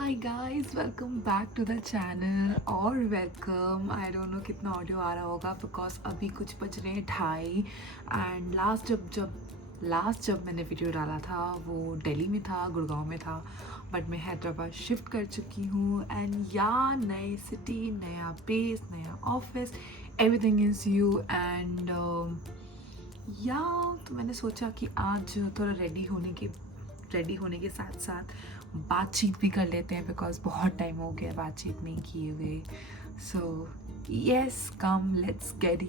Hi guys, welcome back to the channel और welcome. I don't know कितना audio आ रहा होगा बिकॉज अभी कुछ बज रहे हैं 2:30 एंड लास्ट जब मैंने वीडियो डाला था वो दिल्ली में था, गुड़गांव में था, बट मैं हैदराबाद शिफ्ट कर चुकी हूँ। एंड या नई सिटी, नया बेस, नया office, everything is you and या तो मैंने सोचा कि आज थोड़ा रेडी होने के साथ साथ बातचीत भी कर लेते हैं बिकॉज बहुत टाइम हो गया बातचीत नहीं किए हुए। So yes, come let's get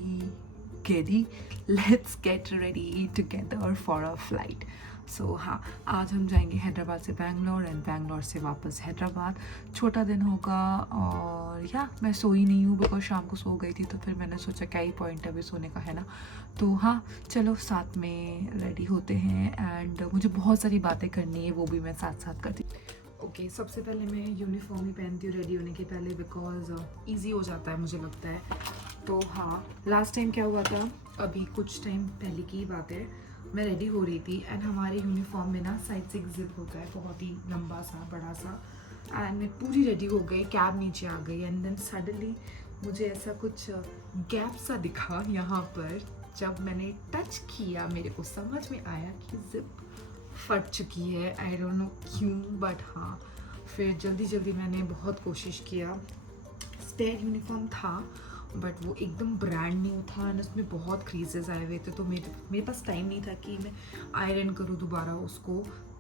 ready together for a flight. So हाँ, आज हम जाएंगे हैदराबाद से बैंगलोर एंड बैंगलोर से वापस हैदराबाद। छोटा दिन होगा और या मैं सोई नहीं हूँ बिकॉज शाम को सो गई थी, तो फिर मैंने सोचा क्या ही पॉइंट है अभी सोने का, है ना। तो हाँ, चलो साथ में रेडी होते हैं एंड मुझे बहुत सारी बातें करनी है, वो भी मैं साथ साथ करती। ओके, सबसे पहले मैं यूनिफॉर्म ही पहनती हूँ रेडी होने के पहले बिकॉज ईजी हो जाता है मुझे लगता है। तो हाँ, लास्ट टाइम क्या हुआ था, अभी कुछ टाइम पहले की बात है, मैं रेडी हो रही थी एंड हमारे यूनिफॉर्म में ना साइड से एक जिप होता है, बहुत ही लंबा सा बड़ा सा, एंड मैं पूरी रेडी हो गई, कैब नीचे आ गई एंड देन सडनली मुझे ऐसा कुछ गैप सा दिखा यहाँ पर। जब मैंने टच किया मेरे को समझ में आया कि जिप फट चुकी है। आई डोंट नो क्यों, बट हाँ, फिर जल्दी जल्दी मैंने बहुत कोशिश किया। स्पेयर यूनिफॉर्म था बट वो एकदम ब्रांड न्यू था एंड उसमें बहुत क्रीजेस आए हुए थे, तो मेरे पास टाइम नहीं था कि मैं आयरन करूँ दोबारा, उसको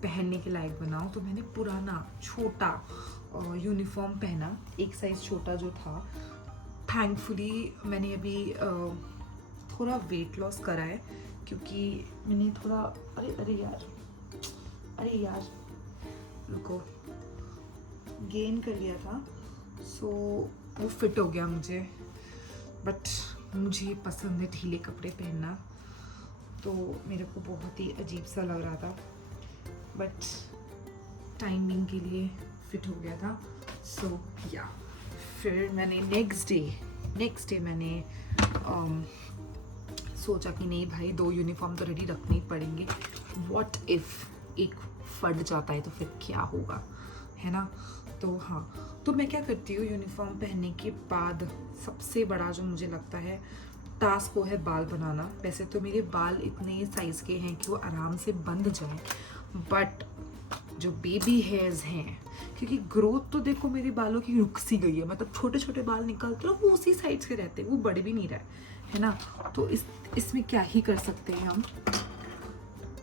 पहनने के लायक बनाऊँ। तो मैंने पुराना छोटा यूनिफॉर्म पहना, एक साइज़ छोटा जो था। थैंकफुली मैंने अभी थोड़ा वेट लॉस करा है क्योंकि मैंने थोड़ा अरे यार रुको, गेन कर लिया था, सो वो फिट हो गया मुझे। बट मुझे पसंद है ढीले कपड़े पहनना, तो मेरे को बहुत ही अजीब सा लग रहा था, बट टाइमिंग के लिए फिट हो गया था। सो या फिर मैंने नेक्स्ट डे मैंने सोचा कि नहीं भाई, 2 यूनिफॉर्म तो रेडी रखने ही पड़ेंगे। व्हाट इफ़ एक फट जाता है तो फिर क्या होगा, है ना। तो हाँ, तो मैं क्या करती हूँ, यूनिफॉर्म पहनने के बाद सबसे बड़ा जो मुझे लगता है टास्क वो है बाल बनाना। वैसे तो मेरे बाल इतने साइज़ के हैं कि वो आराम से बंध जाएं, बट जो बेबी हेयर्स हैं, क्योंकि ग्रोथ तो देखो मेरे बालों की रुक सी गई है, मतलब छोटे छोटे बाल निकलते हैं वो उसी साइड के रहते हैं, वो बड़े भी नहीं रहे, है ना। तो इसमें क्या ही कर सकते हैं हम,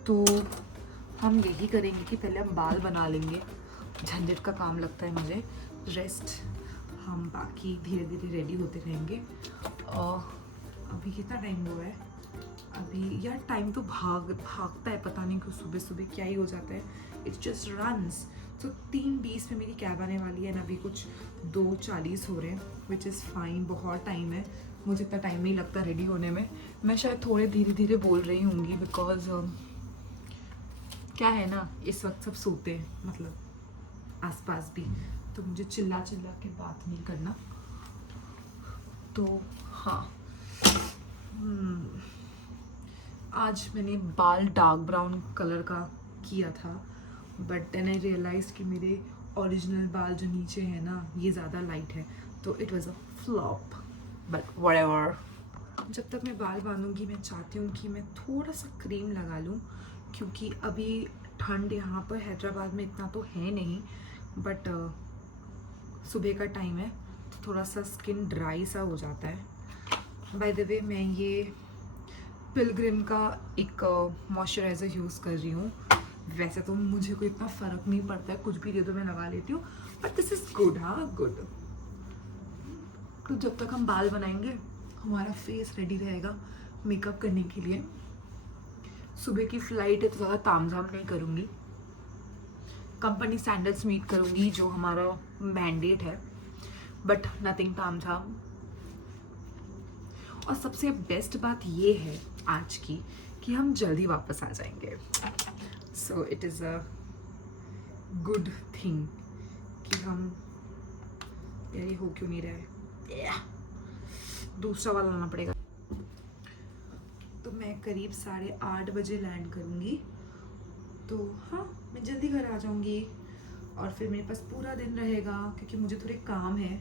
तो हम यही करेंगे कि पहले हम बाल बना लेंगे, झंझट का काम लगता है मुझे, रेस्ट हम बाकी धीरे धीरे रेडी होते रहेंगे। और अभी कितना टाइम हुआ है, अभी यार टाइम तो भागता है, पता नहीं क्यों सुबह सुबह क्या ही हो जाता है, इट्स जस्ट रन्स। तो 3:20 में मेरी कैब आने वाली है ना, अभी कुछ 2:40 हो रहे हैं, विच इज़ फाइन, बहुत टाइम है, मुझे इतना टाइम नहीं लगता रेडी होने में। मैं शायद थोड़े धीरे धीरे बोल रही होंगी बिकॉज क्या है ना, इस वक्त सब सोते हैं, मतलब आसपास भी, तो मुझे चिल्ला चिल्ला के बात नहीं करना। तो हाँ, आज मैंने बाल डार्क ब्राउन कलर का किया था, बट देन आई रियलाइज कि मेरे ओरिजिनल बाल जो नीचे है ना, ये ज़्यादा लाइट है, तो it was a flop, but whatever. जब तक मैं बाल बांधूंगी मैं चाहती हूँ कि मैं थोड़ा सा क्रीम लगा लूँ, क्योंकि अभी ठंड यहाँ पर हैदराबाद में इतना तो है नहीं, बट सुबह का टाइम है तो थोड़ा सा स्किन ड्राई सा हो जाता है। बाय द वे, मैं ये पिलग्रिम का एक मॉइस्चराइज़र यूज़ कर रही हूँ। वैसे तो मुझे कोई इतना फ़र्क नहीं पड़ता है, कुछ भी दे दो मैं लगा लेती हूँ, बट दिस इज़ गुड। हाँ, गुड। तो जब तक हम बाल बनाएंगे हमारा फेस रेडी रहेगा मेकअप करने के लिए। सुबह की फ़्लाइट है तो ज़्यादा तामझाम नहीं करूँगी, कंपनी स्टैंडर्ड्स मीट करूँगी जो हमारा मैंडेट है, बट नथिंग तामझाम। और सबसे बेस्ट बात ये है आज की कि हम जल्दी वापस आ जाएंगे, so it is a good thing कि हम, यार ये हो क्यों नहीं रहा है, दूसरा वाला लाना पड़ेगा। तो मैं करीब 8:30 बजे लैंड करूँगी, तो हाँ मैं जल्दी घर आ जाऊँगी। और फिर मेरे पास पूरा दिन रहेगा क्योंकि मुझे थोड़े काम है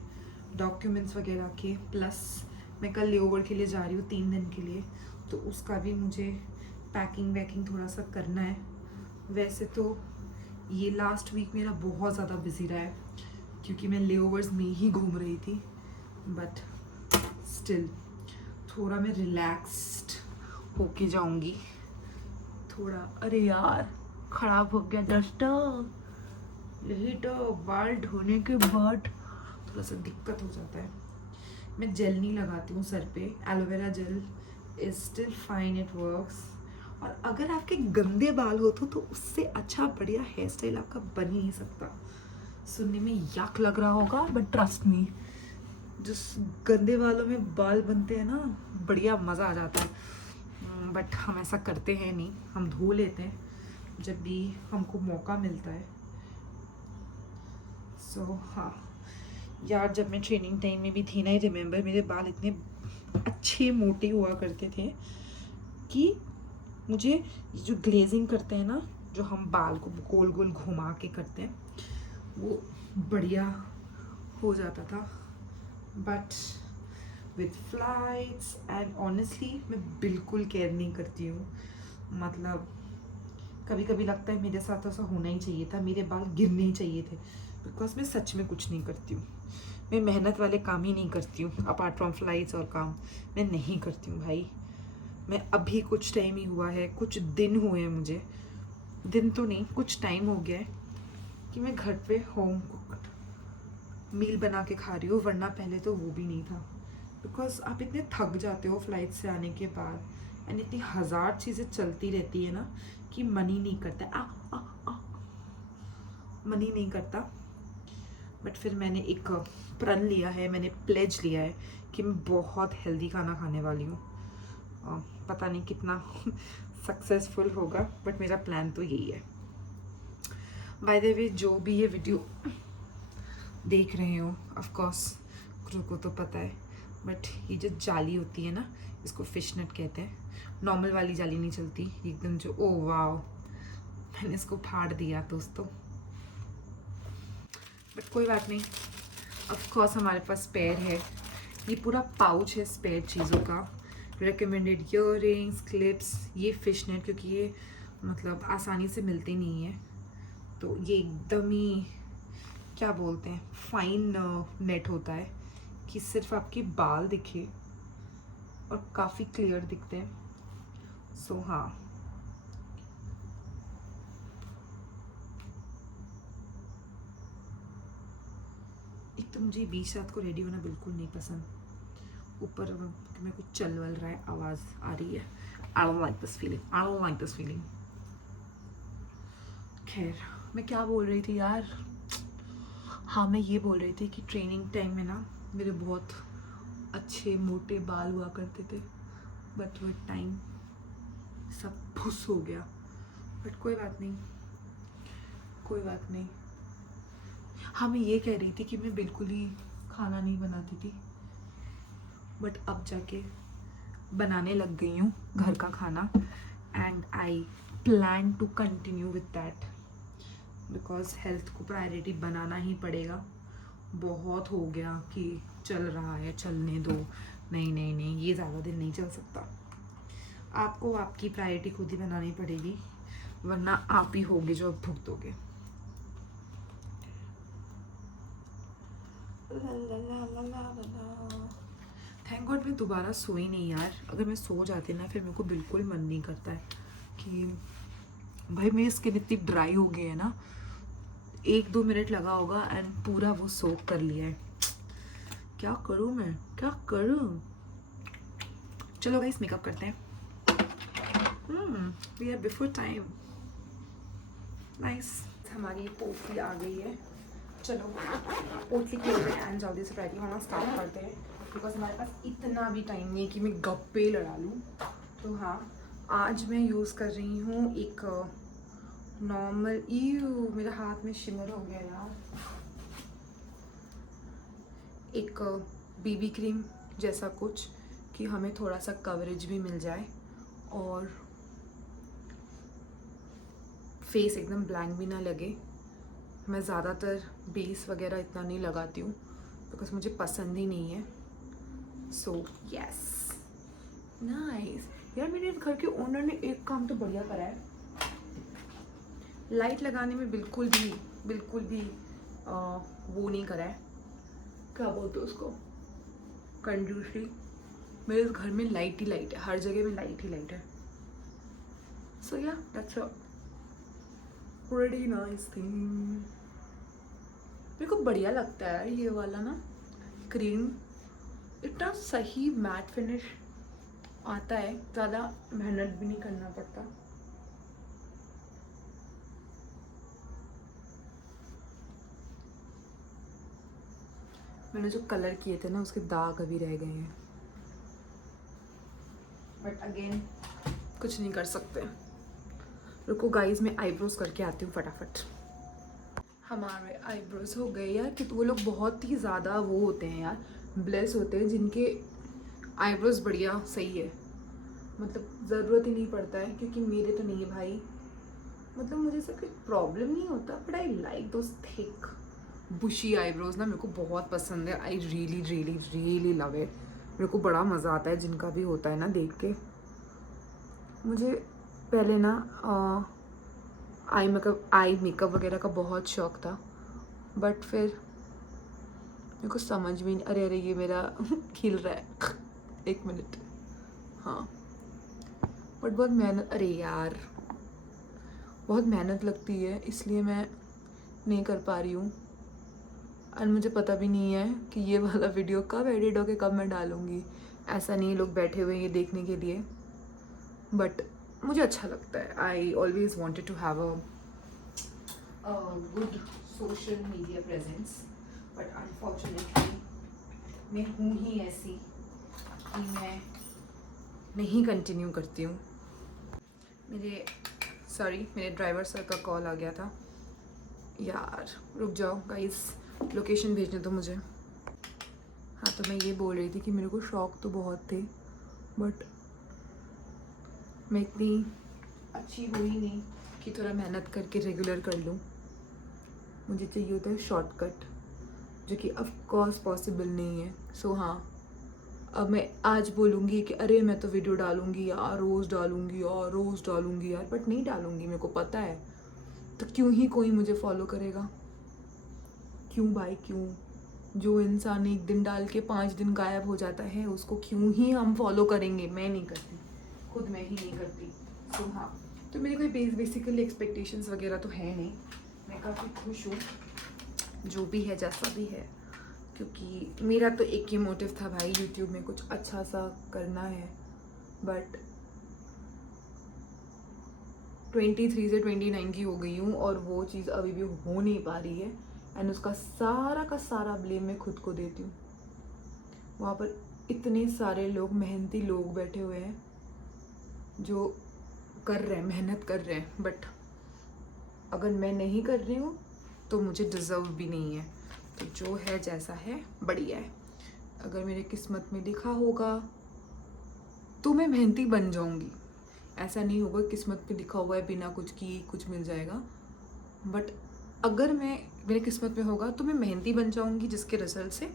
डॉक्यूमेंट्स वगैरह के, प्लस मैं कल लेओवर के लिए जा रही हूँ 3 दिन के लिए, तो उसका भी मुझे पैकिंग वैकिंग थोड़ा सा करना है। वैसे तो ये लास्ट वीक मेरा बहुत ज़्यादा बिजी रहा है क्योंकि मैं लेओवर्स में ही घूम रही थी, बट स्टिल थोड़ा मैं रिलैक्स्ड होके जाऊंगी थोड़ा। अरे यार खराब हो गया डस्टर, यही तो बाल धोने के बाद थोड़ा सा दिक्कत हो जाता है। मैं जेल नहीं लगाती हूँ सर पे, aloe vera gel is still fine, it works. और अगर आपके गंदे बाल हो तो उससे अच्छा बढ़िया हेयर स्टाइल आपका बन ही नहीं सकता। सुनने में यक लग रहा होगा बट ट्रस्ट मी, जिस गंदे बालों में बाल बनते हैं ना, बढ़िया मज़ा आ जाता है। बट हम ऐसा करते हैं नहीं, हम धो लेते हैं जब भी हमको मौका मिलता है। सो हाँ यार, जब मैं ट्रेनिंग टाइम में भी थी ना, रिमेंबर मेरे बाल इतने अच्छे मोटे हुआ करते थे कि मुझे जो ग्लेजिंग करते हैं ना, जो हम बाल को गोल गोल घुमा के करते हैं, वो बढ़िया हो जाता था। But with flights and honestly मैं बिल्कुल केयर नहीं करती हूँ। मतलब कभी कभी लगता है मेरे साथ ऐसा होना ही चाहिए था, मेरे बाल गिरने ही चाहिए थे, बिकॉज मैं सच में कुछ नहीं करती हूँ। मैं मेहनत वाले काम ही नहीं करती हूँ, अपार्ट फ्रॉम फ्लाइट्स और काम मैं नहीं करती हूँ भाई। मैं अभी कुछ टाइम ही हुआ है, कुछ दिन हुए हैं मुझे, दिन तो नहीं कुछ टाइम हो गया है कि मैं घर पे होम कुक्ड मील बना के खा रही हूँ, वरना पहले तो वो भी नहीं था। बिकॉज आप इतने थक जाते हो फ्लाइट से आने के बाद, एंड इतनी हज़ार चीज़ें चलती रहती है ना कि मन ही नहीं करता, मन ही नहीं करता। बट फिर मैंने एक प्रण लिया है, मैंने प्लेज लिया है कि मैं बहुत हेल्दी खाना खाने वाली हूँ। पता नहीं कितना सक्सेसफुल होगा, बट मेरा प्लान तो यही है। बाय द वे, जो भी ये वीडियो देख रहे हो, ऑफ कोर्स क्रू को तो पता है, बट ये जो जाली होती है ना, इसको फिश नेट कहते हैं। नॉर्मल वाली जाली नहीं चलती, एकदम जो, ओ वाओ, मैंने इसको फाड़ दिया दोस्तों, बट कोई बात नहीं। ऑफ कोर्स हमारे पास स्पेयर है, ये पूरा पाउच है स्पेयर चीज़ों का। रिकमेंडेड ईयररिंग्स, क्लिप्स, ये फिश नेट, क्योंकि ये मतलब आसानी से मिलते नहीं है, तो ये एकदम ही क्या बोलते हैं, फाइन नेट होता है कि सिर्फ आपके बाल दिखे और काफ़ी क्लियर दिखते हैं। सो हाँ, एक तो मुझे बीच रात को रेडी होना बिल्कुल नहीं पसंद, ऊपर में कुछ चल वल रहा है, आवाज़ आ रही है। I don't like this feeling, I don't like this feeling. खैर, मैं क्या बोल रही थी यार, हाँ मैं ये बोल रही थी कि ट्रेनिंग टाइम में ना मेरे बहुत अच्छे मोटे बाल हुआ करते थे, बट वो टाइम सब फुस हो गया। बट कोई बात नहीं, कोई बात नहीं। हाँ मैं ये कह रही थी कि मैं बिल्कुल ही खाना नहीं बनाती थी, बट अब जाके बनाने लग गई हूँ घर का खाना, and I plan to continue with that, because health को प्रायोरिटी बनाना ही पड़ेगा। बहुत हो गया कि चल रहा है, चलने दो, नहीं नहीं नहीं, ये ज़्यादा दिन नहीं चल सकता। आपको आपकी प्रायोरिटी खुद ही बनानी पड़ेगी, वरना आप ही होगे जो अब भुगतोगे। थैंक गॉड मैं दोबारा सोई नहीं यार, अगर मैं सो जाती ना फिर मेरे को बिल्कुल मन नहीं करता है कि भाई मेरी स्किन इतनी ड्राई हो गई है ना, 1-2 मिनट लगा होगा एंड पूरा वो सोक कर लिया है। क्या करूँ मैं, क्या करूँ। चलो गाइस मेकअप करते हैं। We are before time, nice. हमारी पोटली आ गई है, चलो पोटली खोल रहे हैं एंड जल्दी से रेडी होना स्टार्ट करते हैं, बिकॉज हमारे पास इतना भी टाइम नहीं है कि मैं गप्पे लड़ा लूँ। तो हाँ, आज मैं यूज़ कर रही हूँ एक नॉर्मल, मेरा हाथ में शिमर हो गया यार, एक बीबी क्रीम जैसा कुछ कि हमें थोड़ा सा कवरेज भी मिल जाए और फेस एकदम ब्लैंक भी ना लगे। मैं ज़्यादातर बेस वगैरह इतना नहीं लगाती हूँ बिकॉज मुझे पसंद ही नहीं है। So yes, nice. यार मेरे घर के ओनर ने एक काम तो बढ़िया करा है, लाइट लगाने में बिल्कुल भी वो नहीं करा है, क्या बोलते उसको, कंजूसी। मेरे घर में लाइट ही लाइट है, हर जगह में लाइट ही लाइट है। सो या that's a pretty nice thing. मेरे को बढ़िया लगता है ये वाला ना क्रीम, इतना सही मैट फिनिश आता है, ज़्यादा मेहनत भी नहीं करना पड़ता। मैंने जो कलर किए थे ना उसके दाग अभी रह गए हैं, बट अगेन कुछ नहीं कर सकते। रुको गाइस, मैं आईब्रोज करके आती हूँ फटाफट। हमारे आईब्रोज हो गए यार, कि वो लोग बहुत ही ज़्यादा वो होते हैं यार, ब्लेस होते हैं जिनके आईब्रोज बढ़िया सही है, मतलब ज़रूरत ही नहीं पड़ता है, क्योंकि मेरे तो नहीं है भाई। मतलब मुझे ऐसा कोई प्रॉब्लम नहीं होता, but I like those thick bushy eyebrows ना, मेरे को बहुत पसंद है। I really really really love it. मेरे को बड़ा मज़ा आता है जिनका भी होता है ना देख के। मुझे पहले ना आई मेकअप वगैरह का बहुत शौक था, बट फिर मेरे को समझ में नहीं, अरे ये मेरा खिल रहा है एक मिनट। हाँ, बट बहुत मेहनत, अरे यार बहुत मेहनत लगती है, इसलिए मैं नहीं कर पा रही हूँ। और मुझे पता भी नहीं है कि ये वाला वीडियो कब एडिट होके कब मैं डालूँगी। ऐसा नहीं लोग बैठे हुए हैं ये देखने के लिए, बट मुझे अच्छा लगता है। I always wanted to have a good social media presence, but unfortunately मैं हूँ ही ऐसी कि मैं नहीं कंटिन्यू करती हूँ। मेरे ड्राइवर सर का कॉल आ गया था यार। रुक जाओ गाइस, लोकेशन भेजने दो मुझे। हाँ, तो मैं ये बोल रही थी कि मेरे को शौक तो बहुत थे, बट मैं इतनी अच्छी हुई नहीं कि थोड़ा मेहनत करके रेगुलर कर लूँ। मुझे चाहिए होता है शॉर्टकट, जो कि ऑफ कोर्स पॉसिबल नहीं है। सो हाँ, अब मैं आज बोलूँगी कि अरे मैं तो वीडियो डालूँगी यार, रोज़ डालूँगी यार, बट नहीं डालूँगी, मेरे को पता है। तो क्यों ही कोई मुझे फॉलो करेगा, क्यों भाई क्यों? जो इंसान एक दिन डाल के 5 दिन गायब हो जाता है, उसको क्यों ही हम फॉलो करेंगे? मैं नहीं करती, खुद मैं ही नहीं करती। सो हाँ, तो मेरी कोई बेसिकली एक्सपेक्टेशंस वगैरह तो है नहीं। मैं काफ़ी खुश हूँ जो भी है जैसा भी है, क्योंकि मेरा तो एक ही मोटिव था भाई, यूट्यूब में कुछ अच्छा सा करना है। बट 23 से 29 की हो गई हूँ और वो चीज़ अभी भी हो नहीं पा रही है, एंड उसका सारा का सारा ब्लेम मैं खुद को देती हूँ। वहाँ पर इतने सारे लोग, मेहनती लोग बैठे हुए हैं जो कर रहे हैं, मेहनत कर रहे हैं, बट अगर मैं नहीं कर रही हूँ तो मुझे डिज़र्व भी नहीं है। तो जो है जैसा है बढ़िया है। अगर मेरे किस्मत में लिखा होगा तो मैं मेहनती बन जाऊँगी। ऐसा नहीं होगा किस्मत में लिखा हुआ है बिना कुछ किए कुछ मिल जाएगा, बट अगर मेरे किस्मत में होगा तो मैं मेहनती बन जाऊँगी, जिसके रिजल्ट से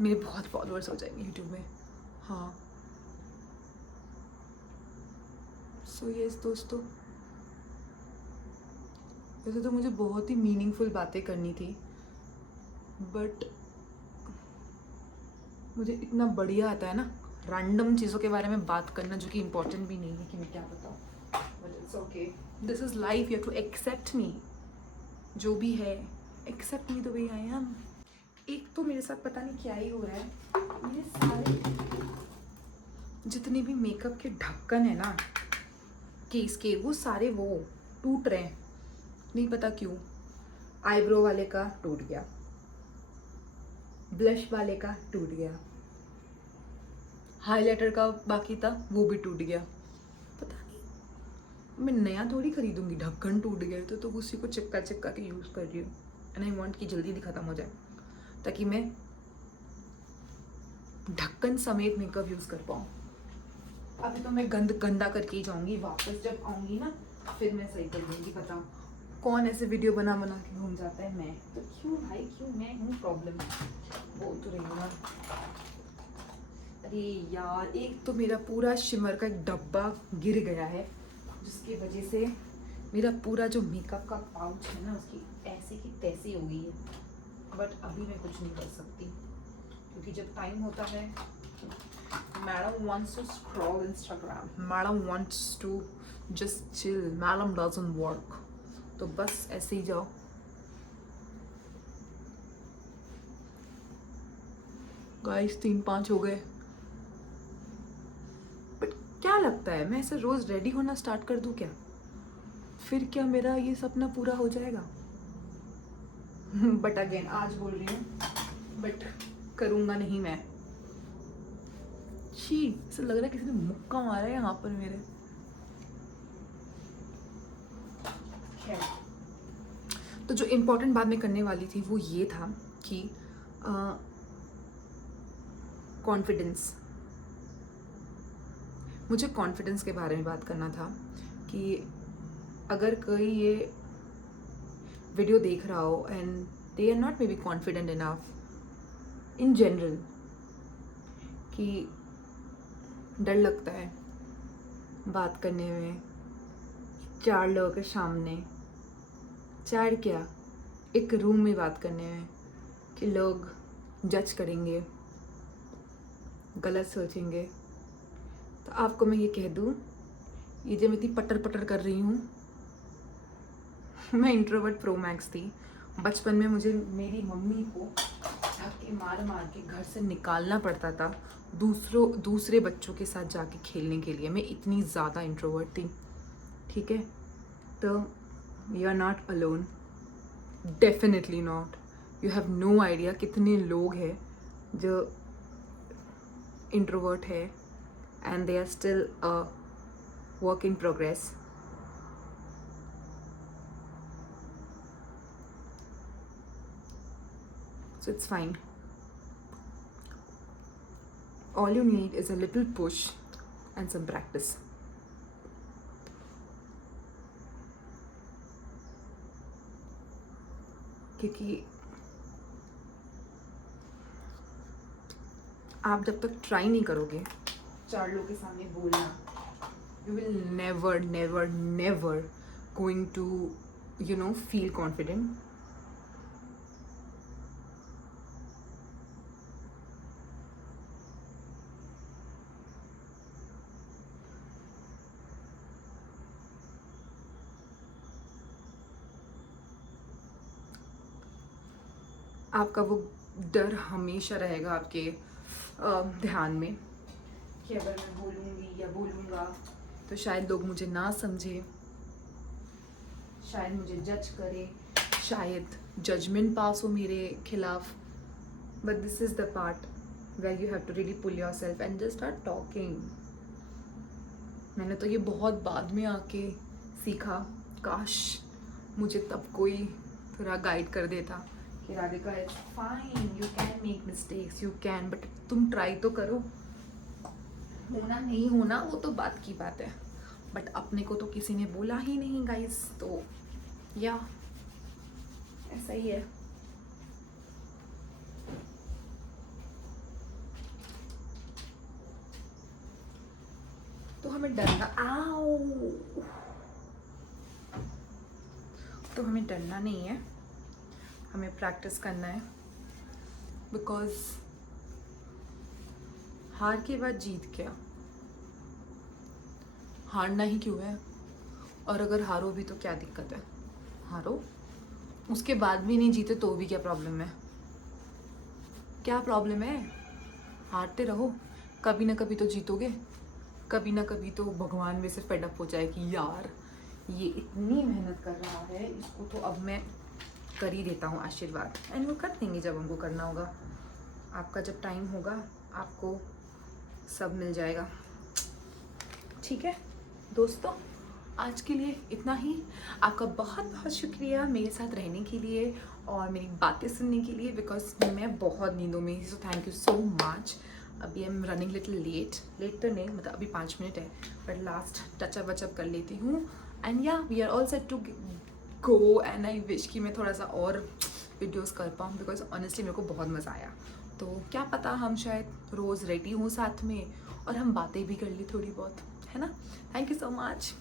मेरे बहुत फॉलोअर्स हो जाएंगे यूट्यूब में। हाँ, सो यस दोस्तों, वैसे तो मुझे बहुत ही मीनिंगफुल बातें करनी थी, बट मुझे इतना बढ़िया आता है ना रैंडम चीज़ों के बारे में बात करना, जो कि इम्पोर्टेंट भी नहीं है कि मैं क्या बताऊँ, but it's okay, this is life, you have to accept me, जो भी है accept me the way I am. एक तो मेरे साथ पता नहीं क्या ही हो रहा है, मेरे सारे जितने भी मेकअप के ढक्कन है ना केस के, वो सारे वो टूट रहे हैं, नहीं पता क्यों। आईब्रो वाले का टूट गया, ब्लश वाले का टूट गया, हाइलाइटर का बाकी था वो भी टूट गया। पता नहीं, मैं नया थोड़ी खरीदूंगी, ढक्कन टूट गए तो उसी को चिपका चिपका के यूज़ कर रही हूँ, एंड आई वांट कि जल्दी खत्म हो जाए ताकि मैं ढक्कन समेत मेकअप यूज़ कर पाऊँ। अभी तो मैं गंदा करके ही जाऊँगी, वापस जब आऊँगी ना फिर मैं सही कर दूँगी, बताओ। कौन ऐसे वीडियो बना बना के घूम जाता है? मैं तो क्यों भाई, क्यों मैं हूँ प्रॉब्लम? बोल तो रही हूँ ना। अरे यार, एक तो मेरा पूरा शिमर का एक डब्बा गिर गया है, जिसकी वजह से मेरा पूरा जो मेकअप का पाउच है ना, उसकी ऐसे की तैसी हो गई है। बट अभी मैं कुछ नहीं कर सकती, क्योंकि जब टाइम होता है, madam wants to scroll Instagram, madam wants to just chill, madam doesn't work, तो बस ऐसे ही जाओ। गाइस 3-5 हो गए। बट क्या लगता है, मैं ऐसे रोज रेडी होना स्टार्ट कर दूं क्या? फिर क्या मेरा ये सपना पूरा हो जाएगा? बट अगेन आज बोल रही हूँ, बट करूँगा नहीं मैं। छी, ऐसा लग रहा है किसी ने मुक्का मारा है यहाँ पर मेरे। खैर, तो जो इम्पोर्टेंट बात मैं करने वाली थी वो ये था कि कॉन्फिडेंस, मुझे कॉन्फिडेंस के बारे में बात करना था कि अगर कोई ये वीडियो देख रहा हो and they are not maybe confident enough in general, कि डर लगता है बात करने में 4 लोगों के सामने, 4 क्या, एक रूम में बात करने में, कि लोग जज करेंगे, गलत सोचेंगे। तो आपको मैं ये कह दूँ, ये जो मैं इतनी पटर पटर कर रही हूँ, मैं इंट्रोवर्ट प्रो मैक्स थी। बचपन में मुझे मेरी मम्मी को धक्के मार मार के घर से निकालना पड़ता था दूसरे बच्चों के साथ जाके खेलने के लिए। मैं इतनी ज़्यादा इंट्रोवर्ट थी, ठीक है? तो you are not alone, definitely not. You have no idea कितने लोग हैं जो इंट्रोवर्ट है and they are still a work in progress. So it's fine. All you need is a little push and some practice. क्योंकि आप जब तक try नहीं करोगे 4 लोगों के सामने बोलना, you will never going to feel confident. आपका वो डर हमेशा रहेगा आपके ध्यान में कि अगर मैं बोलूँगी या बोलूँगा तो शायद लोग मुझे ना समझे, शायद मुझे जज करे, शायद जजमेंट पास हो मेरे खिलाफ। But this is the part where you have to really pull yourself and just start talking. मैंने तो ये बहुत बाद में आके सीखा, काश मुझे तब कोई थोड़ा गाइड कर देता कि Radhika it's fine, you can make mistakes, you can, but तुम ट्राई तो करो। होना नहीं होना वो तो बात की बात है, बट अपने को तो किसी ने बोला ही नहीं गाइस, तो या ऐसा ही है। तो हमें डरना तो हमें डरना नहीं है, हमें प्रैक्टिस करना है। बिकॉज हार के बाद जीत क्या, हारना ही क्यों है? और अगर हारो भी तो क्या दिक्कत है? हारो, उसके बाद भी नहीं जीते तो भी क्या प्रॉब्लम है? क्या प्रॉब्लम है? हारते रहो, कभी ना कभी तो जीतोगे, कभी ना कभी तो भगवान में से फेड अप हो जाए कि यार ये इतनी मेहनत कर रहा है, इसको तो अब मैं कर ही देता हूँ आशीर्वाद। एंड वो कर देंगे जब हमको करना होगा। आपका जब टाइम होगा आपको सब मिल जाएगा। ठीक है दोस्तों, आज के लिए इतना ही। आपका बहुत बहुत शुक्रिया मेरे साथ रहने के लिए और मेरी बातें सुनने के लिए, बिकॉज मैं बहुत नींदों में, so thank you so much. अभी I am running little late तो नहीं, मतलब अभी 5 मिनट है, बट लास्ट टचअप वचअप कर लेती हूँ। एंड या we are all set to go and I wish कि मैं थोड़ा सा और वीडियोस कर पाऊँ, बिकॉज ऑनेस्टली मेरे को बहुत मज़ा आया। तो क्या पता हम शायद रोज़ रेडी हों साथ में और हम बातें भी कर ली थोड़ी बहुत, है ना। Thank you so much.